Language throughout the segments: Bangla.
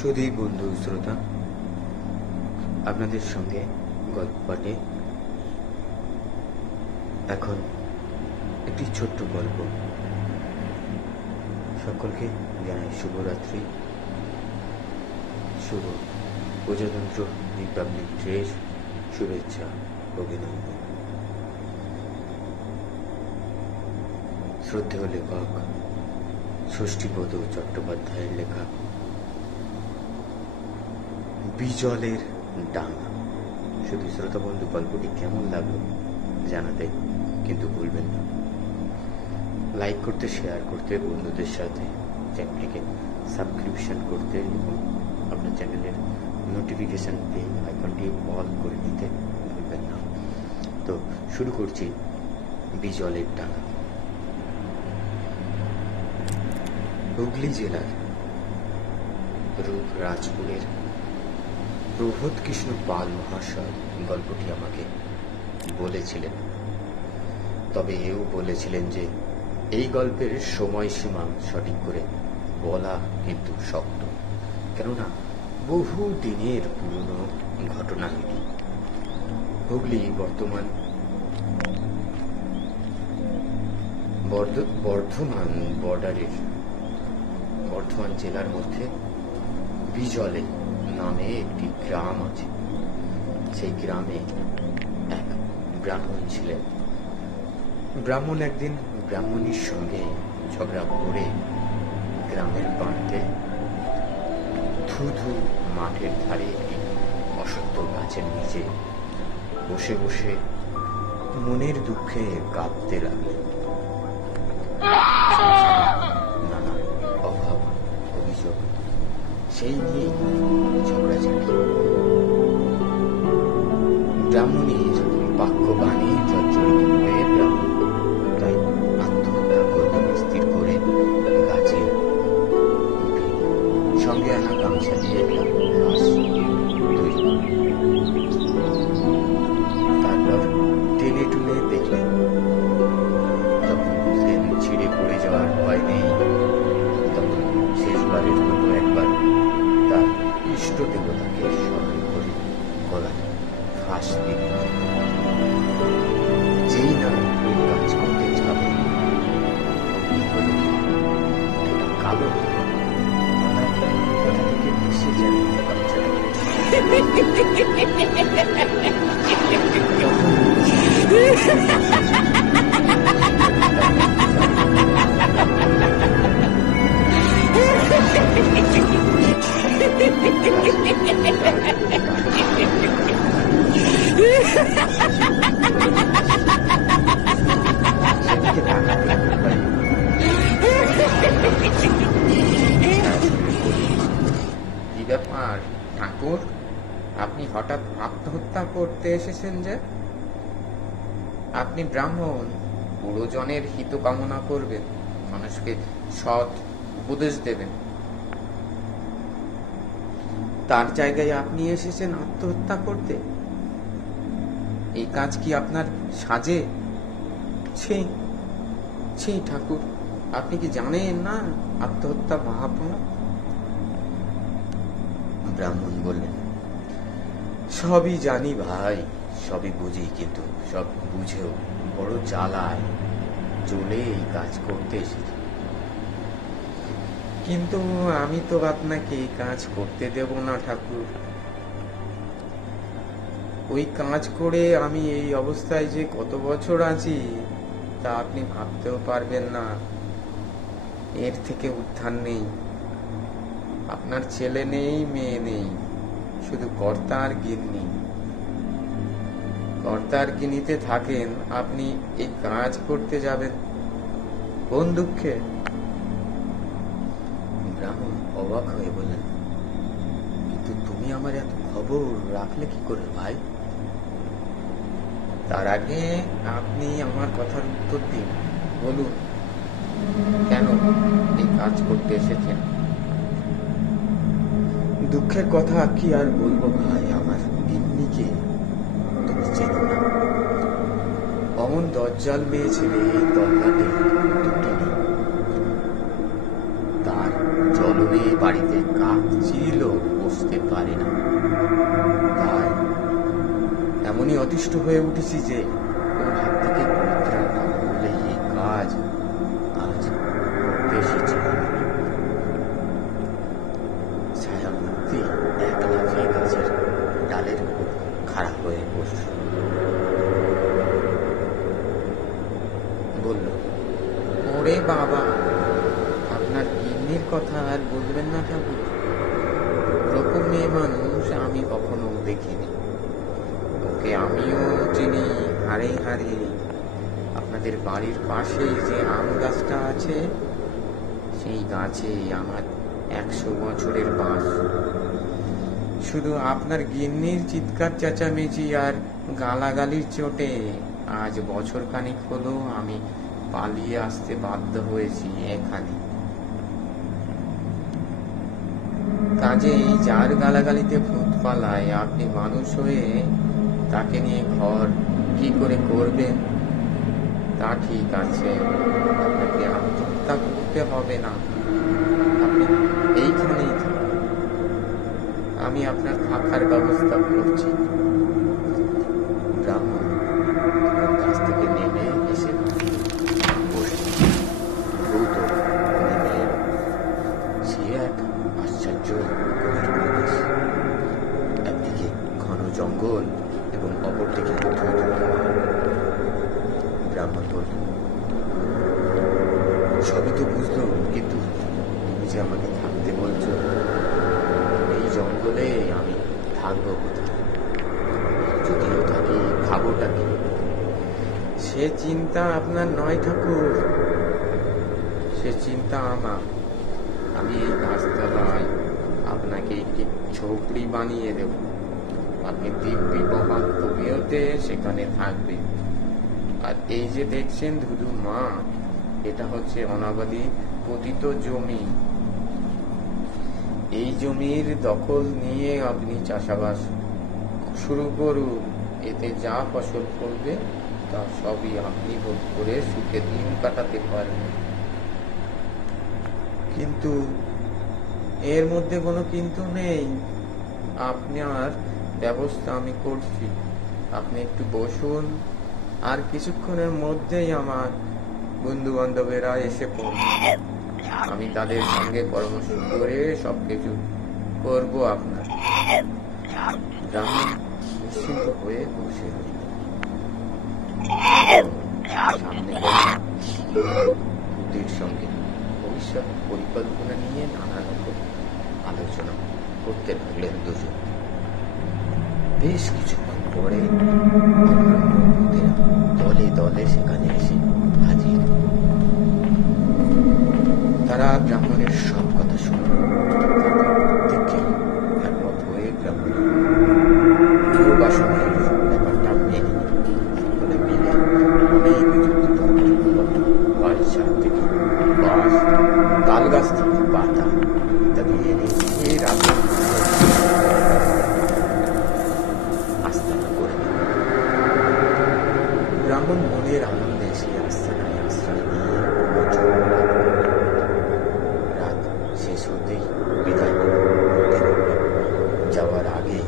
সুধী বন্ধু শ্রোতা, আপনাদের সঙ্গে গল্প পাঠে এখন একটি ছোট্ট গল্প। সকলকে জানাই শুভরাত্রি, শুভ প্রজাতন্ত্র রিপাবলিক ডের শুভেচ্ছা, অভিনন্দন। শ্রদ্ধেয় লেখক ষষ্ঠীপদ চট্টোপাধ্যায়ের লেখা বিজলের ডাঙা। শুধু শ্রোতা বন্ধু, গল্পটি কেমন লাগলো জানাতে কিন্তু ভুলবেন না। লাইক করতে, শেয়ার করতে, বন্ধুদের সাথে চ্যানেলটিকে সাবস্ক্রিপশন করতে এবং আপনার চ্যানেলের নোটিফিকেশন বেল আইকনটি অল করে দিতে ভুলবেন না। তো শুরু করছি বিজলের ডাঙা। হুগলি জেলার রূপরাজপুরের প্রবোধ কৃষ্ণ পাল মহাশয় গল্পটি আমাকে বলেছিলেন। তবে এও বলেছিলেন যে এই গল্পের সময়সীমা সঠিক করে বলা কিন্তু শক্ত, কেননা বহু দিনের পুরনো ঘটনা এটি। হুগলি বর্ধমান বর্ডারের বর্ধমান জেলার মধ্যে বিজলে নামে একটি গ্রাম আছে। সেই গ্রামে এক ব্রাহ্মণ ছিলেন। ব্রাহ্মণ একদিন ব্রাহ্মণীর সঙ্গে ঝগড়া করে গ্রামের প্রান্তে ধুধু মাঠের ধারে একটি অশ্বত্থ গাছের নিচে বসে বসে মনের দুঃখে কাঁদতে লাগলেন। নানা অভাব অভিযোগ সেই নিয়ে ঝগড়াঝাটি। ব্রাহ্মণীর বাক্যবাণী জর্জরিত হয়ে ব্রাহ্মণ তাই আত্মহত্যা করতে স্থির করে গাছে উঠে সঙ্গে আনা গামছা দিয়ে লাশ তৈরি। তারপর টেনে টুনে দেখলেন তখন বুঝলেন ছিঁড়ে পড়ে যাওয়ার ভয় নেই। তখন শেষবারের মতো একবার তার ইষ্ট দেবতাকে স্মরণ করে গলায় ফাঁস দিল। যেই না ওই কাজ করতে যাবে কালো হঠাৎ কোথা থেকে ভেসে যেন কি ব্যাপার ঠাকুর, আপনি হঠাৎ আত্মহত্যা করতে এসেছেন যে? আপনি ব্রাহ্মণ, পুরোজনের হিত কামনা করবেন, মানুষকে সৎ উপদেশ দেবেন, তার জায়গায় আপনি এসেছেন আত্মহত্যা করতে? এই কাজ কি আপনার সাজে? ছি ঠাকুর, আপনি কি জানেন না আত্মহত্যা মহাপাপ? ব্রাহ্মণ বললেন, সবই জানি ভাই, সবই বুঝি, কিন্তু সব বুঝেও বড় জ্বালায় জ্বলে এই কাজ করতে এসেছি। কিন্তু আমি তো আপনাকে এই কাজ করতে দেব না ঠাকুর। ওই কাজ করে আমি এই অবস্থায় যে কত বছর আছি তা আপনি ভাবতেও পারবেন না। এর থেকে উদ্ধার নেই। আপনার ছেলে নেই, মেয়ে নেই, শুধু কর্তা আর গিন্নি। কর্তার গিন্নিতে থাকেন, আপনি এই কাজ করতে যাবেন কোন দুঃখে? ব্রাহ্মণ অবাক হয়ে বললেন, কিন্তু তুমি আমার এত খবর রাখলে কি করে ভাই? তার আগে আপনি আমার কথার উত্তর দিন, বলুন কেন এই কাজ করতে এসেছেন? দুঃখের কথা কি আর বলবো ভাই, আমার গিন্নিকে তুমি চেনো না। অমন দজ্জাল মেয়ে ছেলে এই তল্লাটে দুটি নেই। তার জল গরমে বাড়িতে কাক চিলও বসতে পারে না। তাই এমনই অতিষ্ঠ হয়ে উঠেছি যে ওর হাত থেকে পরিত্রাণ পাবো বলে এই কাজ আজ করতে এসেছি। ছায়ামূর্তি এক লাফে গাছের ডালের উপর খাড়া হয়ে বসল, বলল, ওরে বাবা, আপনার গিন্নির কথা আর বলবেন না ঠাকুর। ওরকম মেয়ে মানুষ আমি কখনো দেখিনি। ওকে আমিও চিনি হাড়ে হাড়ে। আপনাদের বাড়ির পাশেই যে আম গাছটা আছে, সেই গাছে আমার 100 বছরের বাস। শুধু আপনার গিন্নির চিৎকার চেঁচামেচি আর গালাগালির চোটে আজ বছর খানিক হলো আমি পালিয়ে আসতে বাধ্য হয়েছি এখানে। কাজেই যার গালাগালিতে ভূত পালায়, আপনি মানুষ হয়ে তাকে নিয়ে ঘর কি করে করবেন? তা ঠিক আছে, আপনাকে আত্মহত্যা করতে হবে না, আপনি এইখানেই থাকুন, আমি আপনার থাকার ব্যবস্থা করছি। ব্রাহ্মণ গাছ থেকে নেমে এসে দ্রুত নেমে এলো। সে এক আশ্চর্য পরিবেশ। একদিকে ঘন জঙ্গল এবং অপরদিকে ব্রাহ্মণ বলল, সবই তো বুঝলো, কিন্তু তুমি যে আমাকে থাকতে বলছো, এই জঙ্গলে আমি থাকবো কোথায়? যদিও থাকি, খাবোটা কি? সে চিন্তা আপনার নয় ঠাকুর, সে চিন্তা আমার। আমি এই গাছতলায় আপনাকে একটি ঝোপড়ি বানিয়ে দেব। আপনি দিব্যি মহান কবিয়তে সেখানে থাকবেন। আর এই যে দেখছেন ধুধু মাঠ, এটা হচ্ছে অনাবাদী পতিত জমি। এই জমির দখল নিয়ে আপনি চাষাবাস শুরু করুন। এতে যা ফসল ফলবে তা সবই আপনি ভোগ করে সুখে দিন কাটাতে পারবেন। কিন্তু এর মধ্যে কোনো কিন্তু নেই। আপনার ব্যবস্থা আমি করছি, আপনি একটু বসুন, আর কিছুক্ষণের মধ্যেই আমার বন্ধু বান্ধবেরা এসে পড়বে। আমি তাদের সঙ্গে পরামর্শ করে সবকিছু করব আপনার। ব্রাহ্মণ নিশ্চিন্ত হয়ে বসে রইল। সামনে ভূতের সঙ্গে ভবিষ্যৎ পরিকল্পনা নিয়ে নানা রকম আলোচনা করতে লাগলেন দুজন। বেশ কিছুক্ষণ পরে অন্যান্য ভূতেরা দলে দলে সেখানে এসে হাজির। তারা ব্রাহ্মণের সব কথা শুনল। প্রত্যেকে একমত হয়ে ব্রাহ্মণের পুনর্বাসনের ব্যাপারটা মেনে সকলে মিলে অনেক বাড়ির ছাদ থেকে বাঁশ, তাল গাছ থেকে পাতা ইত্যাদি এনে এই রাতের আস্তানা করে দিল। ব্রাহ্মণ মনের আনন্দে সেই আস্তানায় আশ্রয় নিয়ে রাত শেষ হতেই বিদায় নিল। যাওয়ার আগে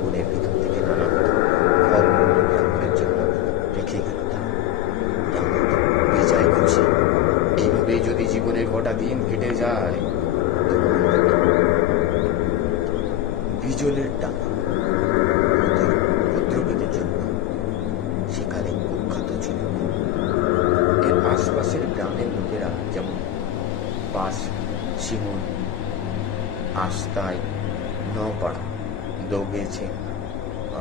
মনের ভিতর থেকে নানা ফল ব্রাহ্মণের জন্য রেখে গেল। ব্রাহ্মণ বেজায় খুশি। এইভাবেই যদি জীবনের কটা দিন কেটে যায়। বিজলের ডানা উপদ্রবের জন্য সেখানে কুখ্যাত ছিল। এর আশপাশের গ্রামের লোকেরা যেমন পাশ, শিমুল, আস্তায়, নপাড়া, দৌগেছে,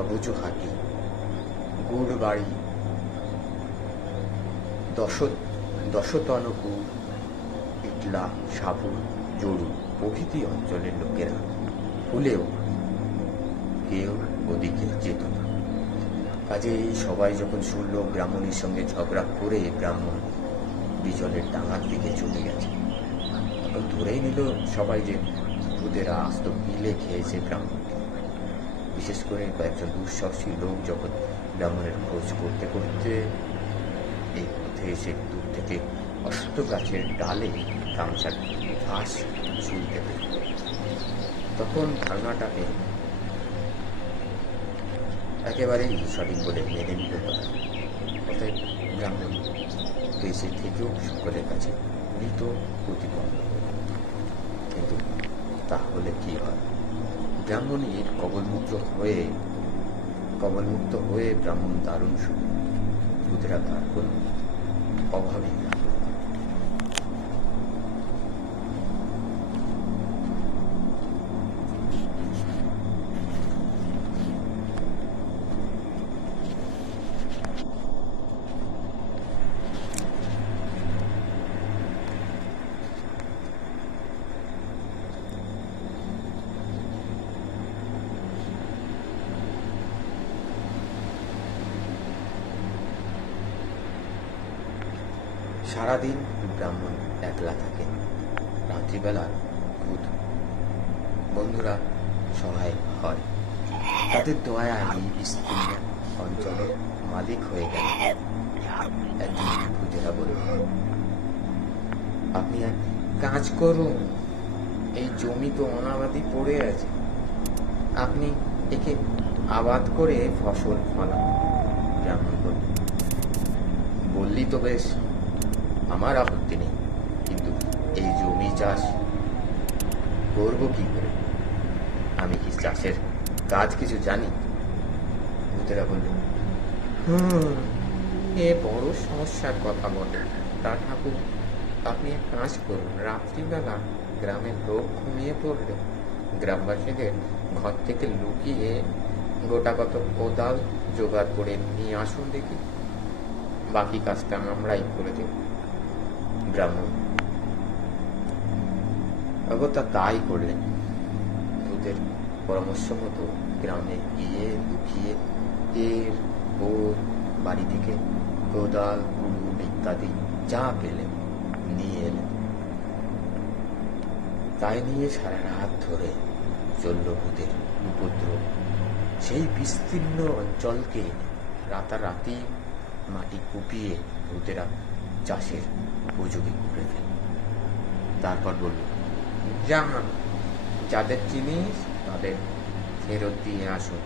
বুজুহাটি, গুড়বাড়ি, দশতনপুর, ইটলা, সাপুর, জরু প্রভৃতি অঞ্চলের লোকেরা ভুলেও কেউ ওদিকে যেত না। কাজেই সবাই যখন শুনল ব্রাহ্মণের সঙ্গে ঝগড়া করে ব্রাহ্মণ বিজলের ডাঙার দিকে চলে গেছে, তখন ধরেই নিল সবাই যে ভূতেরা আস্ত মিলে খেয়েছে ব্রাহ্মণকে। বিশেষ করে কয়েকজন দুঃসাহসী লোক যখন ব্রাহ্মণের খোঁজ করতে করতে এই পথে এসে দূর থেকে অশ্বত্থ গাছের ডালে গামছার ঘাস শুনতে পেল। তখন ধারণাটাকে একেবারেই সঠিক বলে মেনে নিল তারা। অতএব ব্রাহ্মণ বেঁচে থেকেও সকলের কাছে মৃত প্রতিপন্ন। কিন্তু তাহলে কি হয়? ব্রাহ্মণীর কবলমুক্ত হয়ে ব্রাহ্মণ দারুণ সুখ। ভূতেরা তার কোনো অভাবই না। সারাদিন ব্রাহ্মণ একলা থাকে। রাত্রিবেলা ভূত বন্ধুরা সহায় হয়। তাদের দয়া এই বিস্তীর্ণ অঞ্চলের মালিক হয়ে গেল। একদিন ভূতেরা বলল, আপনি এক কাজ করুন, এই জমি তো অনাবাদি পড়ে আছে, আপনি একে আবাদ করে ফসল ফলান। ব্রাহ্মণ বলল, বললি তো বেশ, আমার আপত্তি নেই, কিন্তু এই জমি চাষ করব কি করে? আমি কি চাষের কাজ কিছু জানি? ভূতেরা বলল, এ বড় সমস্যার কথা বলে। তা ঠাকুর, আপনি এক কাজ করুন, রাত্রিবেলা গ্রামের লোক ঘুমিয়ে পড়লে গ্রামবাসীদের ঘর থেকে লুকিয়ে গোটা কত কোদাল জোগাড় করে নিয়ে আসুন দেখি, বাকি কাজটা আমরাই করে দেব। ব্রাহ্মণ অগত্যা তাই করলেন। ভূতের পরামর্শ মতো গ্রামে গিয়ে লুকিয়ে এর ওর বাড়ি থেকে কোদাল, কুড়ুল ইত্যাদি যা পেলেন নিয়ে এলেন। তাই নিয়ে সারা রাত ধরে চলল ভূতের উপদ্রব। সেই বিস্তীর্ণ অঞ্চলকে রাতারাতি মাটি কুপিয়ে ভূতেরা চাষের উপযোগী করে ফেল। তারপর বলল, যান, যাদের জিনিস তাদের ফেরত দিয়ে আসুন।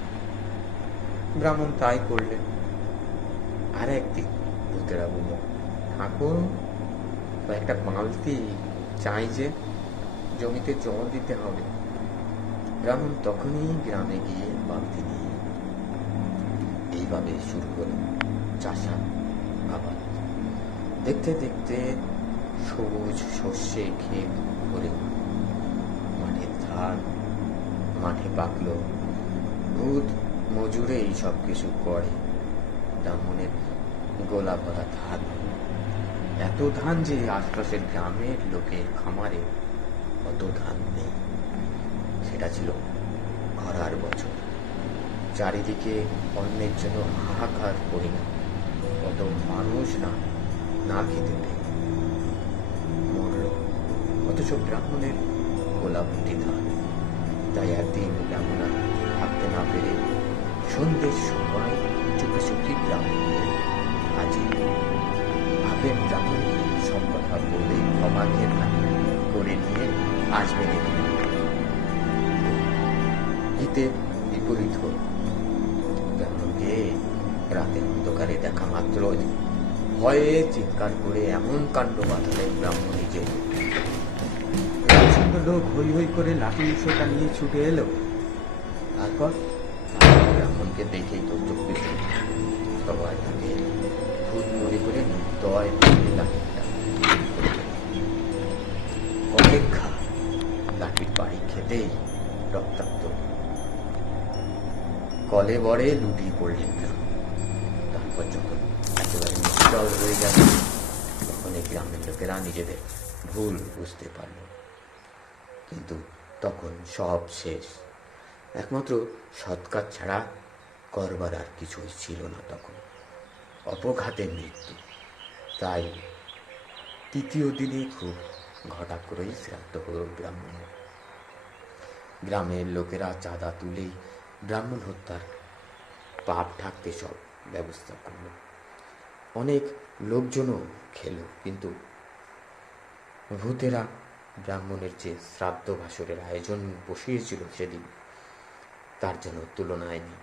ব্রাহ্মণ তাই করলেন। আর একদিন ভূতেরা বলল, ঠাকুর, একটা বালতি চাই যে, জমিতে জল দিতে হবে। ব্রাহ্মণ তখনই গ্রামে গিয়ে বালতি নিয়ে এইভাবে শুরু হল চাষার আবাদ। দেখতে দেখতে সবুজ শস্যে ক্ষেত ভরে মাঠের ধান মাঠে পাকল। ভূত মজুরে এই সব কিছু করে। ব্রাহ্মণের গোলা ভরা ধান, এত ধান যে আশপাশের গ্রামের লোকের খামারে অত ধান নেই। সেটা ছিল খরার বছর। চারিদিকে অন্যের জন্য হাহাকার পরিণাম। কত মানুষ না খেতে পেয়ে মরল, অথচ ব্রাহ্মণের গোলা ভর্তি ধান। তাই একদিন ব্রাহ্মণ থাকতে না পেরে সন্ধ্যের সময় চুপি চুপি গ্রামে গিয়ে হাজির। ভাবেন ব্রাহ্মণ সব কথা বলে ক্ষমাকে করে নিয়ে আসবেন। হিতে বিপরীত হল। ব্রাহ্মণকে রাতের অন্ধকারে দেখা মাত্রই ভয়ে চিৎকার করে এমন কাণ্ড বাঁধালেন ব্রাহ্মণ নিজে। লোক হই হই করে লাঠি উৎসটা নিয়ে ছুটে এলো। তারপর ব্রাহ্মণকে দেখেই তো চোখে সবাই তাকে ভূত মনে করে নির্দয় লাঠিটা অপেক্ষা। লাঠির বাড়ি খেতেই রক্তাক্ত কলে বড়ে লুটিয়ে পড়লেন ব্রাহ্মণ। তারপর যখন একেবারে নিশ্চল হয়ে গেল, তখন এই গ্রামের লোকেরা নিজেদের ভুল বুঝতে পারল। কিন্তু তখন সব শেষ। একমাত্র সৎকার ছাড়া করবার আর কিছুই ছিল না। তখন অপঘাতে মৃত্যু। তাই তৃতীয় দিনে খুব ঘটা করেই শ্রাদ্ধ হল ব্রাহ্মণের। গ্রামের লোকেরা চাঁদা তুলেই ব্রাহ্মণ হত্যার পাপ ঢাকতে সব ব্যবস্থা করল। অনেক লোকজনও খেল, কিন্তু ভূতেরা ব্রাহ্মণের যে শ্রাদ্ধ ভাসরের আয়োজন বসিয়েছিল সেদিন, তার যেন তুলনায় নেই।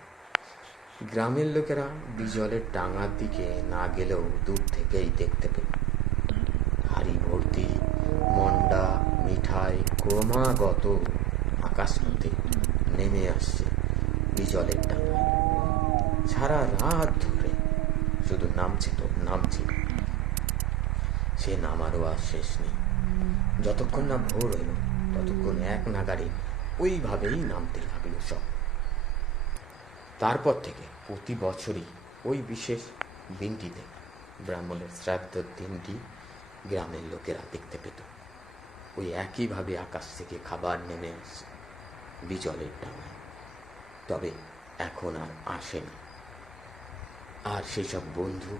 গ্রামের লোকেরা বিজলের ডাঙার দিকে না গেলেও দূর থেকেই দেখতে পেল হাড়ি ভর্তি মন্ডা মিঠাই ক্রমাগত আকাশ পথে নেমে আসছে বিজলের ডাঙায়। সারা রাত ধরে শুধু নামছে তো নামছে, সে নামারও আর শেষ নেই। যতক্ষণ না ভোর হলো ততক্ষণ এক নাগারে ওইভাবেই নামতে লাগলো সব। তারপর থেকে প্রতি বছরই ওই বিশেষ দিনটিতে, ব্রাহ্মণের শ্রাদ্ধের দিনটি, গ্রামের লোকেরা দেখতে পেত ওই একইভাবে আকাশ থেকে খাবার নেমে আসছে বিজলের ডাঙায়। তবে এখন আর আসে না। আর সেসব বন্ধু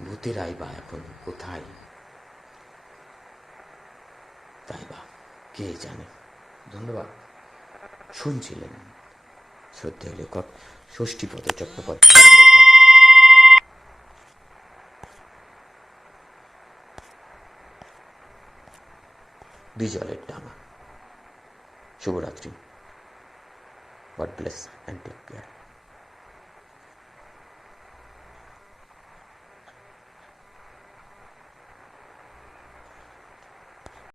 ভূতেরাই বা এখন কোথায়, তাই বা কে জানে। ধন্যবাদ। শুনছিলেন শ্রদ্ধেয় লেখক ষষ্ঠীপদ চট্টোপাধ্যায় লেখা বিজলের ডাঙা। শুভরাত্রি। God bless and take care.